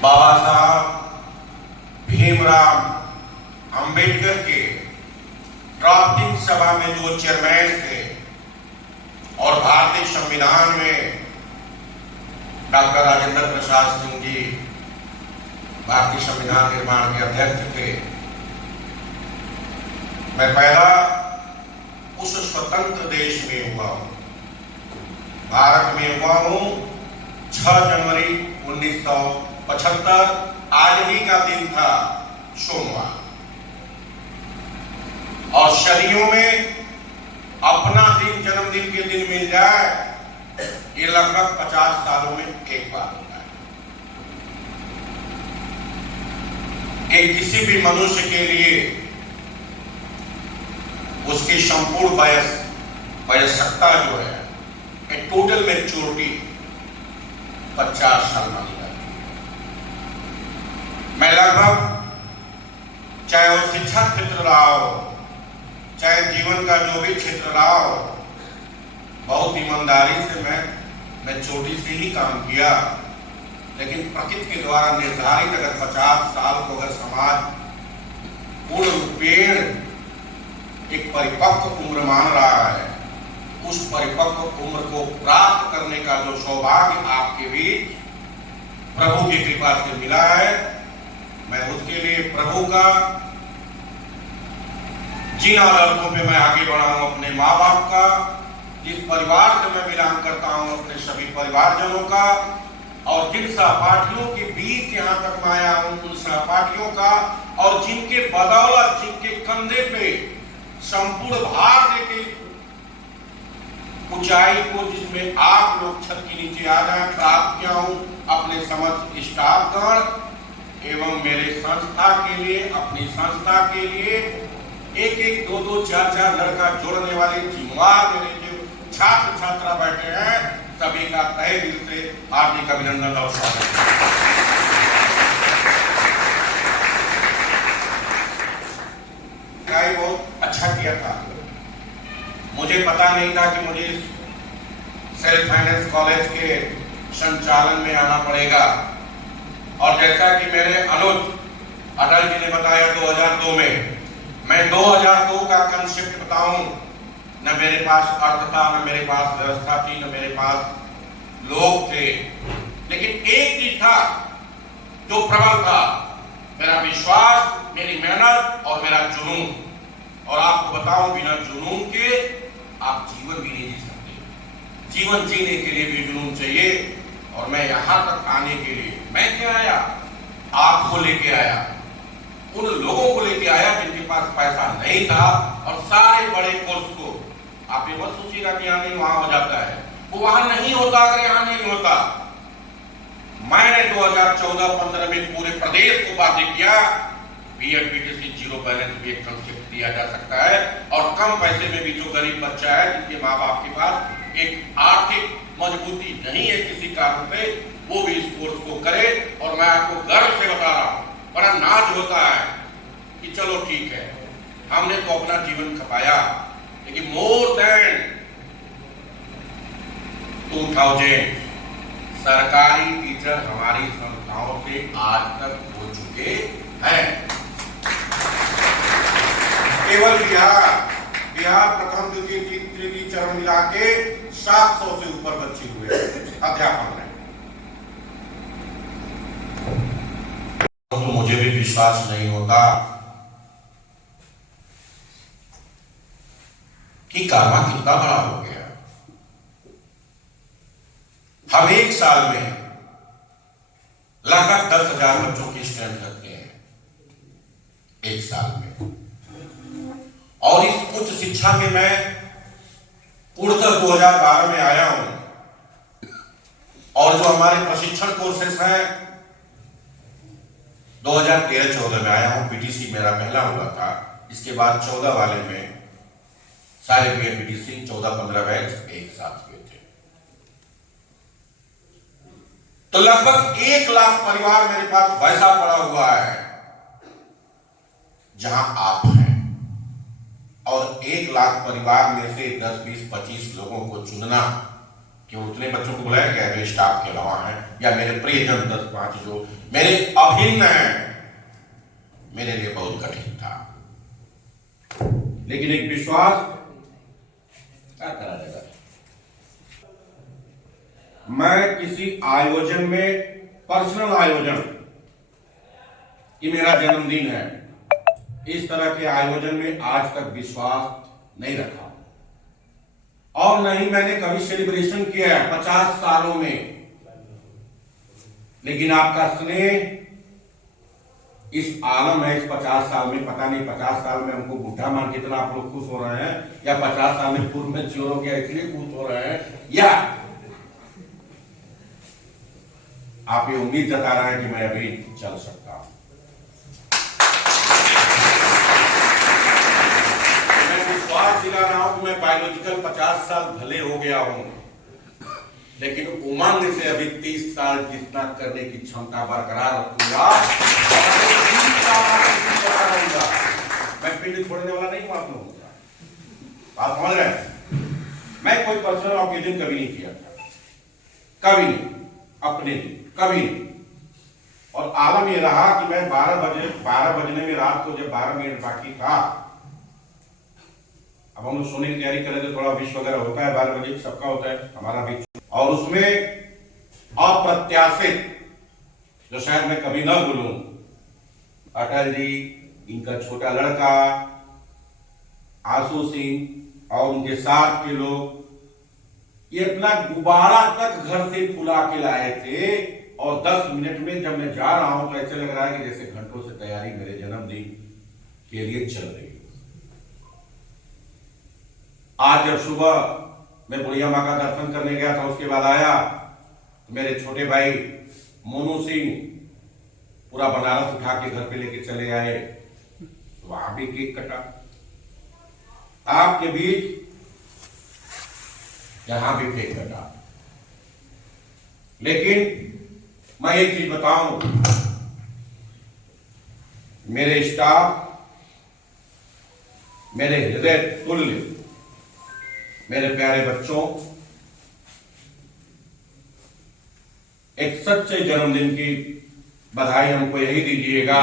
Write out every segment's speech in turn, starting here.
बाबा साहब भीमराव अंबेडकर के ड्राफ्टिंग सभा में जो चेयरमैन थे और भारतीय संविधान में डॉक्टर राजेंद्र प्रसाद सिंह जी भारतीय संविधान निर्माण के अध्यक्ष थे। मैं पैदा उस स्वतंत्र देश में हुआ हूं, भारत में हुआ हूं। 6 जनवरी 1975 आज ही का दिन था, सोमवार। और सदियों में अपना दिन जन्मदिन के दिन मिल जाए, ये लगभग 50 सालों में एक बार होता है। एक किसी भी मनुष्य के लिए उसकी संपूर्ण वयस्कता जो है, एक टोटल मैच्योरिटी 50 साल मानी जाती है। मैं लगभग, चाहे वो शिक्षा क्षेत्र रहा हो, चाहे जीवन का जो भी क्षेत्र रहा हो, बहुत ईमानदारी से मैं छोटी से ही काम किया। लेकिन प्रकृति के द्वारा निर्धारित अगर 50 साल को अगर समाज पूर्ण रूपेण एक परिपक्व उम्र मान रहा है, उस परिपक्व उम्र को प्राप्त करने का जो सौभाग्य आपके बीच प्रभु की कृपा से मिला है, मैं उसके लिए प्रभु का जिन आदर्शों पे मैं आगे बढ़ा हूं, अपने माँ बाप का, जिस परिवार से मैं बिलोंग करता हूं, अपने सभी परिवारजनों का, और जिन सहपाठियों के बीच यहाँ तक मैं आया हूं, उन सहपाठियों का, और जिनके बदौलत, जिनके कंधे पे संपूर्ण भार देके ऊंचाई को, जिसमें आप लोग छत के नीचे आ जाए, प्राप्त किया हूं अपने समस्त स्टाफगण एवं मेरे संस्था के लिए, अपनी संस्था के लिए एक 2 4 लड़का जोड़ने वाले जिम्मेवार मेरे जो छात्र छात्रा बैठे हैं, सभी का तहे दिल से हार्दिक अभिनंदन और स्वागत। बहुत अच्छा किया था। मुझे पता नहीं था कि मुझे सेल्फ फाइनेंस कॉलेज के संचालन में आना पड़ेगा। और जैसा कि मेरे अनुज अटल जी ने बताया 2002 में, मैं 2002 का कंसेप्ट बताऊं, न मेरे पास अर्थ था, न मेरे पास व्यवस्था थी, न मेरे पास लोग थे, लेकिन एक चीज था जो प्रबल था, मेरा विश्वास, मेरी मेहनत और मेरा जुनून। और आपको बताऊं, बिना जुनून के आप जीवन भी नहीं जी सकते। जीवन जीने के लिए भी जुनून चाहिए। और मैं यहां तक आने के लिए मैं क्या आया, आपको लेके आया, उन लोगों को लेके आया जिनके पास पैसा नहीं था, और सारे बड़े कोर्स को, आप ये मत सोचिएगा कि यहां नहीं वहां हो जाता है, वो वहां नहीं होता अगर यहां नहीं होता। मैंने 2014-15 में पूरे प्रदेश को बाध्य किया, बीएड बीटीसी जीरो बैलेंस भी एक कंसेप्ट दिया जा सकता है, और कम पैसे में भी जो गरीब बच्चा है, जिनके माँ बाप के पास एक आर्थिक मजबूती नहीं है किसी कारण से, वो भी इस कोर्स को करे। और मैं आपको गर्व से बता रहा हूं, बड़ा नाज होता है कि चलो ठीक है, हमने तो अपना जीवन खपाया, लेकिन मोर देन 2000 सरकारी टीचर हमारी संस्थाओं से आज तक हो चुके हैं। केवल बिहार प्रथम द्वितीय तृतीय चरण मिला के 700 से ऊपर बच्चे हुए अध्यापन में। तो मुझे भी विश्वास नहीं होता कि कामा कितना बड़ा हो गया। हम एक साल में लगभग 10,000 बच्चों की स्ट्रेंथ रखते हैं, एक साल में। और इस उच्च शिक्षा में मैं पूर्णतः 2012 में आया हूं, और जो हमारे प्रशिक्षण कोर्सेस हैं 2013-14 में आया हूं। बीटीसी मेरा पहला हुआ था, इसके बाद 14 वाले में सारे बीएड बीटीसी 14-15 बैच एक साथ हुए थे। तो लगभग 1 लाख परिवार मेरे पास वैसा पड़ा हुआ है जहां आप हैं, और 1 लाख परिवार में से 10, 20, 25 लोगों को चुनना कि उतने बच्चों को बुलाया गया जो स्टाफ के अलावा हैं या मेरे प्रियजन 10-5 जो मेरे अभिन्न हैं, मेरे लिए बहुत कठिन था। लेकिन एक विश्वास क्या करा जाएगा। मैं किसी आयोजन में, पर्सनल आयोजन कि मेरा जन्मदिन है, इस तरह के आयोजन में आज तक विश्वास नहीं रखा और न ही मैंने कभी सेलिब्रेशन किया है 50 सालों में। लेकिन आपका स्नेह इस आलम है, इस 50 साल में, पता नहीं 50 साल में हमको बुढ़ा मान कितना आप लोग खुश हो रहे हैं, या 50 साल में पूर्व में चोर हो गया इसलिए खुश हो रहे हैं, या आप ये उम्मीद जता रहे हैं कि मैं अभी चल सकता हूं। दिला रहा हूं कि मैं बायोलॉजिकल 50 साल भले हो गया हूं, लेकिन उमंग से अभी 30 साल जितना करने की क्षमता बरकरार रखूंगा। मैं पिंड छोड़ने वाला नहीं हूं आप लोगों का, बात समझ रहे हैं। मैं कोई पर्सनल ऑकेजन कभी नहीं किया था, कभी नहीं, अपने लिए कभी नहीं। और आलम ये रहा कि मैं 12 बजने में रात को जब 12 मिनट बाकी था, अब हम लोग सोने की तैयारी कर रहे थे, थोड़ा विश वगैरह होता है 12 बजे, सबका होता है, हमारा भी, और उसमें अप्रत्याशित जो शायद मैं कभी ना भूलूं, अटल जी, इनका छोटा लड़का आशु सिंह और उनके साथ के लोग, ये अपना गुब्बारा तक घर से फुला के लाए थे। और 10 मिनट में जब मैं जा रहा हूं तो ऐसे लग रहा है कि जैसे घंटों से तैयारी मेरे जन्मदिन के लिए चल रही है। आज जब सुबह मैं बुढ़िया माँ का दर्शन करने गया था, उसके बाद आया तो मेरे छोटे भाई मोनू सिंह पूरा बनारस उठा के घर पे लेके चले आए, तो वहां भी केक कटा। आपके बीच यहां भी केक कटा। लेकिन मैं एक चीज बताऊं, मेरे स्टाफ, मेरे हृदय तुल्य, मेरे प्यारे बच्चों, एक सच्चे जन्मदिन की बधाई हमको यही दीजिएगा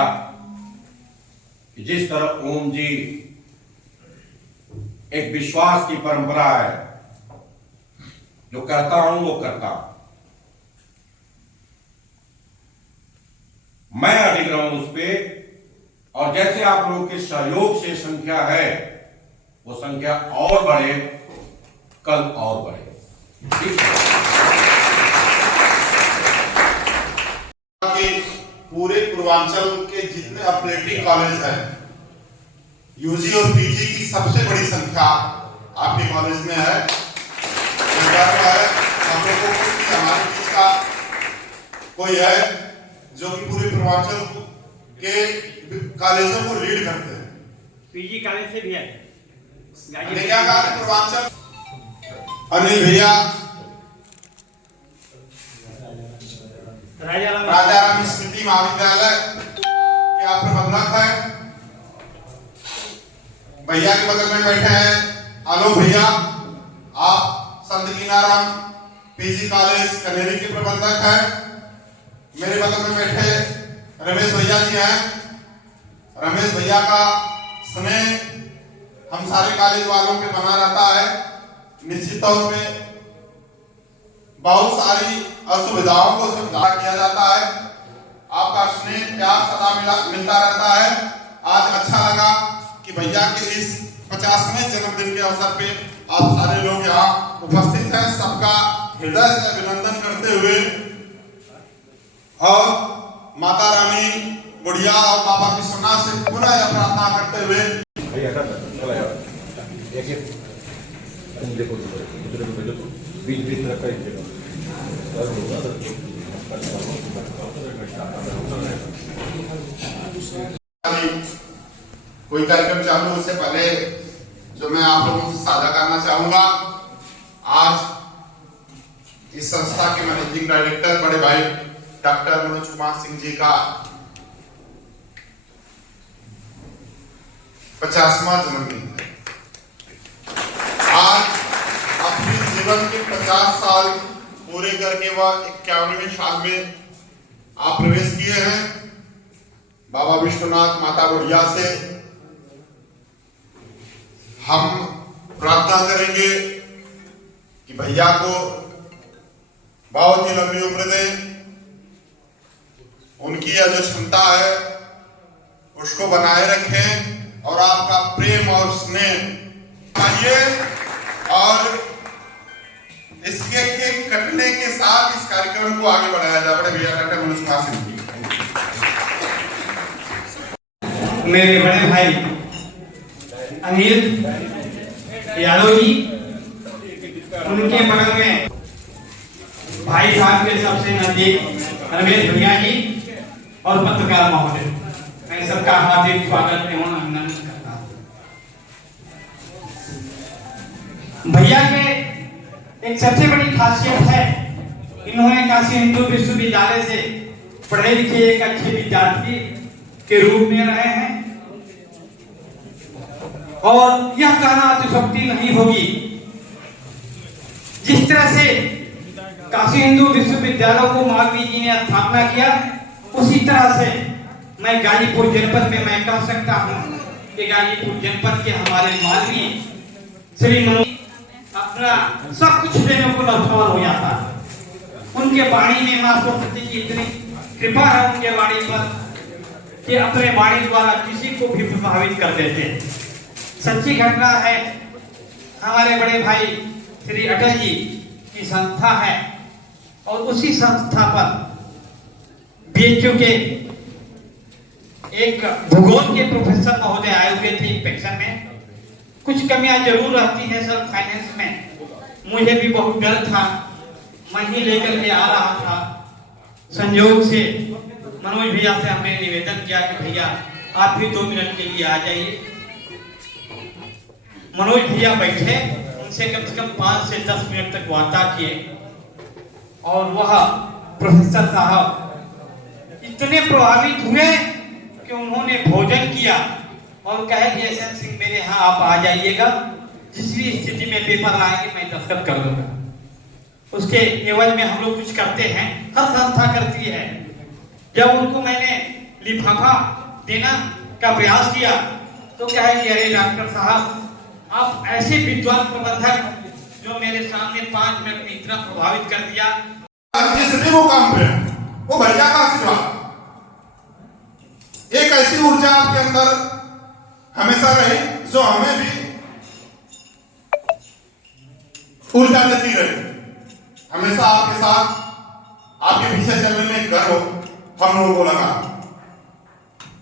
कि जिस तरह ओम जी एक विश्वास की परंपरा है, जो करता हूं वो करता हूं, मैं अडिग रहूं उस पे। और जैसे आप लोगों के सहयोग से संख्या है, वो संख्या और बढ़े, कल और बढ़े। ठीक है। पूरे पूर्वांचल के जितने अपग्रेडिंग कॉलेज हैं, यूजी और पीजी की सबसे बड़ी संख्या आपके कॉलेज में है। हम लोगों को हमारे बीच का कोई है जो कि पूरे पूर्वांचल के कॉलेजों को लीड करते हैं। पीजी कॉलेज से भी है क्या कहा पूर्वांचल। अनिल भैया राजा राम स्मृति महाविद्यालय के आप प्रबंधक है। भैया के बगल में बैठे हैं आलोक भैया, आप संत कीनाराम पीजी कॉलेज कनेरी के प्रबंधक हैं। मेरे बगल में बैठे रमेश भैया जी हैं। रमेश भैया का स्नेह हम सारे कॉलेज वालों पे बना रहता है। निश्चित तौर पे बहुत सारी असुविधाओं को सुधार किया जाता है। आपका स्नेह प्यार सदा मिलता रहता है। आज अच्छा लगा कि भैया के इस 50वें जन्मदिन के अवसर पे आप सारे लोग यहाँ उपस्थित हैं। सबका हृदय से अभिनंदन करते हुए और माता रानी बुढ़िया और बाबा विश्वनाथ से पुनः यह प्रार्थना करते हुए कोई कार्यक्रम चालू उससे पहले जो मैं आप लोगों से साझा करना चाहूंगा, आज इस संस्था के मैनेजिंग डायरेक्टर बड़े भाई डॉक्टर मनोज कुमार सिंह जी का 50वां जन्मदिन है। आज अपनी जीवन के 50 साल पूरे करके वह 51वें साल में आप प्रवेश किए हैं। बाबा विश्वनाथ माता बुढ़िया से हम प्रार्थना करेंगे कि भैया को बहुत ही लंबी उम्र दें, उनकी यह जो क्षमता है उसको बनाए रखें और आपका प्रेम और स्नेह आइए। और इसके कटने के साथ इस कार्यक्रम को आगे बढ़ाया जाए। बड़े भैया डॉक्टर मनोज कुमार सिंह जी। मेरे बड़े भाई अनिल यादव जी, उनके बगल में भाई साहब के सबसे नजदीक रमेश भैया जी और पत्रकार महोदय, मैं सबका हार्दिक स्वागत एवं अभिनंदन करता हूं। भैया के एक सबसे बड़ी खासियत है, इन्होंने काशी हिंदू विश्वविद्यालय से पढ़े लिखे एक अच्छे विद्यार्थी के रूप में रहे हैं और यह कहना अतिशयोक्ति नहीं होगी, जिस तरह से काशी हिंदू विश्वविद्यालय को मालवीय जी ने स्थापना किया, उसी तरह से मैं गाजीपुर जनपद में मैं कह सकता हूं कि गाजीपुर जनपद के हमारे मालवीय श्री मनोज अपना सब कुछ देने को नौछावर हो जाता है। उनके वाणी में मां सरस्वती की इतनी कृपा है उनके वाणी पर कि अपने वाणी द्वारा किसी को भी प्रभावित कर देते हैं। सच्ची घटना है, हमारे बड़े भाई श्री अटल जी की संस्था है और उसी संस्था पर बीएचयू के एक भूगोल के प्रोफेसर महोदय आए हुए थे इंस्पेक्शन में। कुछ कमियां जरूर रहती हैं सर फाइनेंस में, मुझे भी बहुत डर था, मैं ही लेकर के आ रहा था। संयोग से मनोज भैया से हमने निवेदन किया कि भैया आप भी 2 मिनट के लिए आ जाइए। मनोज भैया बैठे, उनसे कम से कम 5 से 10 मिनट तक वार्ता किए और वह प्रोफेसर साहब इतने प्रभावित हुए कि उन्होंने भोजन किया और कहे कि एसएन सिंह मेरे यहाँ आप आ जाइएगा, जिस भी स्थिति में पेपर आएंगे मैं दस्तखत कर दूंगा। उसके एवज में हम लोग कुछ करते हैं, हर संस्था करती है। जब उनको मैंने लिफाफा देना का प्रयास किया तो कहे कि अरे डॉक्टर साहब आप ऐसे विद्वान प्रबंधक जो मेरे सामने 5 मिनट में इतना प्रभावित कर दिया। जिस वो काम पे वो भैया का आशीर्वाद, एक ऐसी ऊर्जा आपके अंदर हमेशा रही जो हमें भी ऊर्जा देती रही। हमेशा आपके साथ आपके पीछे चलने में गर्व हम लोगों को लगा।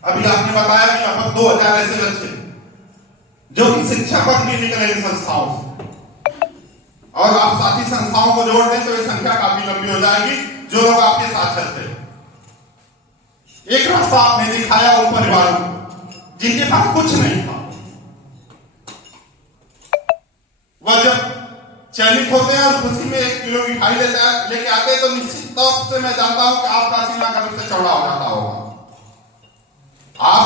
अभी आपने बताया कि लगभग 2000 ऐसे बच्चे जो कि शिक्षा पद भी निकले इन संस्थाओं से, और आप साथी संस्थाओं को जोड़ दें तो ये संख्या काफी लंबी हो जाएगी जो लोग आपके साथ चलते हैं। एक रास्ता आपने दिखाया उन परिवारों को जिनके पास कुछ नहीं था। वह जब चयनित होते हैं और खुशी में 1 किलो मिठाई लेके आते हैं तो निश्चित तौर से मैं जानता हूं कि आपका सीना कभी से चौड़ा हो जाता होगा। आप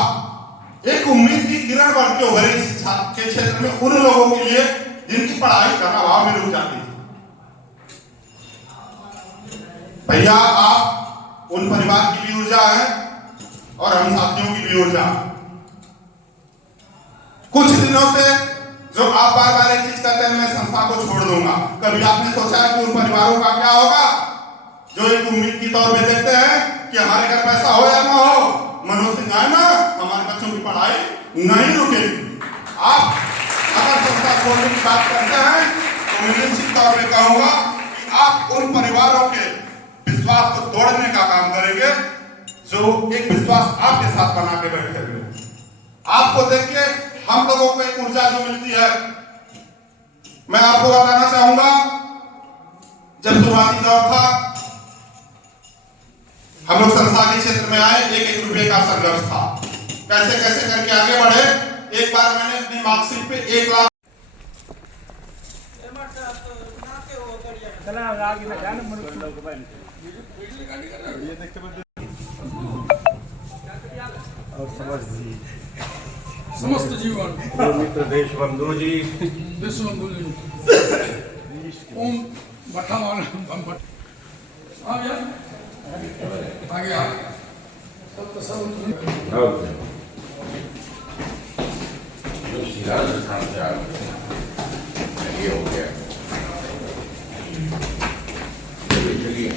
एक उम्मीद की किरण बन के उभरे शिक्षा के क्षेत्र में उन लोगों के लिए जिनकी पढ़ाई करना भाव में रुक जाती थी। भैया आप उन परिवार की भी ऊर्जा है और हम साथियों की भी ऊर्जा। कुछ दिनों से जो आप बार बार एक चीज कहते हैं मैं संस्था को छोड़ दूंगा, कभी आपने सोचा है कि उन परिवारों का क्या होगा जो एक उम्मीद की तौर पे देखते हैं कि हमारे घर पैसा हो या ना हो, मनोज सिंह आए ना, हमारे बच्चों की पढ़ाई नहीं रुकेगी। आप अगर संस्था छोड़ने की बात करते हैं तो मैं निश्चित तौर पर कहूंगा कि आप उन परिवारों के विश्वास को तोड़ने का काम करेंगे जो एक विश्वास आपके साथ बना के बैठे हुए। आपको देख के हम लोगों को एक ऊर्जा जो मिलती है, मैं आपको बताना चाहूंगा, जब शुरुआती दौर था हम लोग संस्था के क्षेत्र में आए, 1-1 रुपए का संघर्ष था, कैसे कैसे करके आगे बढ़े। एक बार मैंने अपनी मार्कशीट पे 1 लाख और समझ जी समस्त जीवन मित्र देश बंधु जी विश्व बंधु जी ओम भट्टा मार हम भट्ट आ गया आ गया सब तो सब Okay. Lucy, that was a concept. ये हो गया चलिए